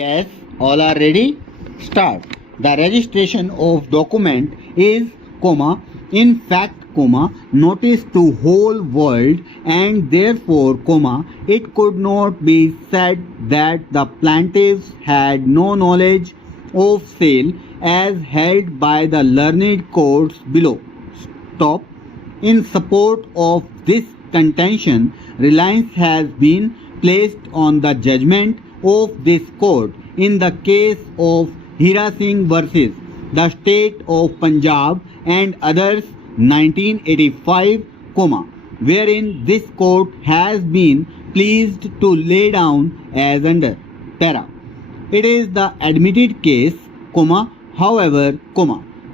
Yes, all are ready? Start. The registration of document is, in fact, notice to whole world and therefore, it could not be said that the plaintiffs had no knowledge of sale as held by the learned courts below. Stop. In support of this contention, reliance has been placed on the judgment of this court in the case of Hira Singh versus the state of Punjab and others 1985, wherein this court has been pleased to lay down as under para. It is the admitted case, however,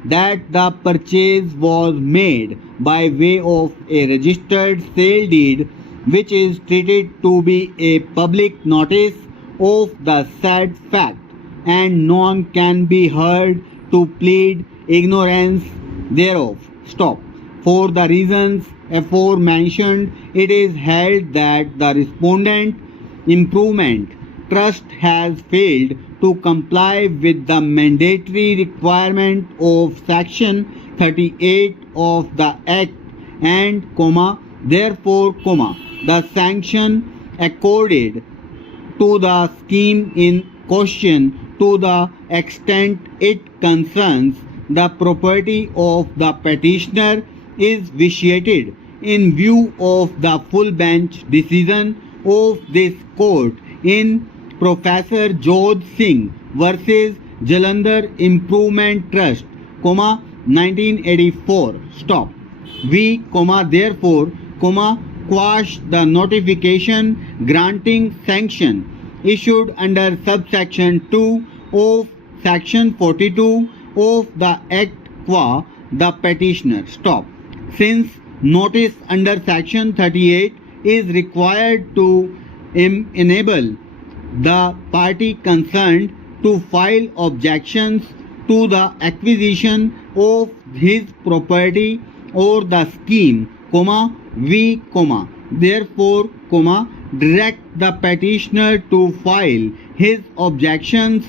that the purchase was made by way of a registered sale deed which is treated to be a public notice of the said fact and none can be heard to plead ignorance thereof. Stop. For the reasons aforementioned, it is held that the respondent improvement trust has failed to comply with the mandatory requirement of section 38 of the act and therefore the sanction accorded to the scheme in question to the extent it concerns the property of the petitioner is vitiated in view of the full bench decision of this court in Professor Jodh Singh versus Jalandhar Improvement Trust, 1984. Stop. We, therefore, quash the notification granting sanction issued under subsection 2 of section 42 of the Act qua the petitioner. Stop. Since notice under section 38 is required to enable the party concerned to file objections to the acquisition of his property or the scheme, we, therefore, direct the petitioner to file his objections,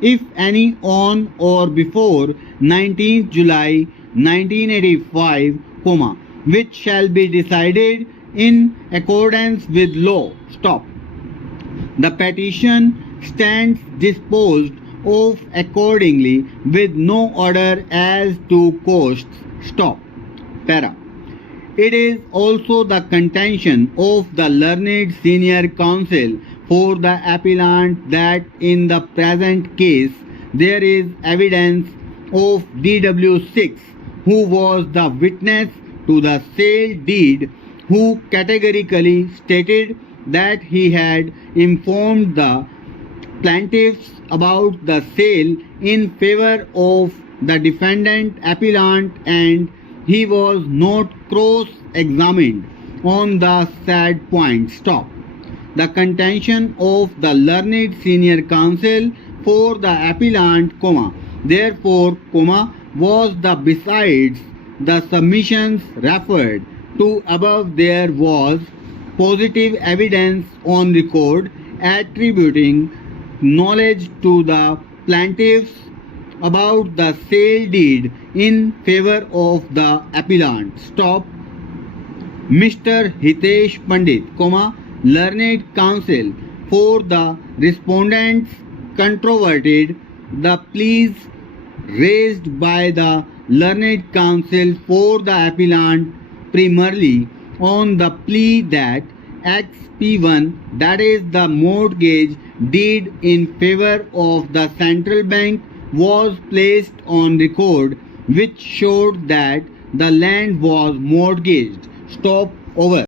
if any on or before 19th July 1985, which shall be decided in accordance with law. Stop. The petition stands disposed of accordingly with no order as to costs. Stop. Para. It is also the contention of the learned senior counsel for the appellant that in the present case there is evidence of DW6 who was the witness to the sale deed who categorically stated that he had informed the plaintiffs about the sale in favor of the defendant appellant and he was not cross-examined on the said point. Stop. The contention of the learned senior counsel for the appellant, therefore, was the besides the submissions referred to above there was positive evidence on record attributing knowledge to the plaintiffs about the sale deed in favor of the appellant. Stop. Mr. Hitesh Pandit, learned counsel for the respondents controverted the pleas raised by the learned counsel for the appellant primarily on the plea that XP1, that is the mortgage deed in favor of the central bank, was placed on record which showed that the land was mortgaged. Stop. Over.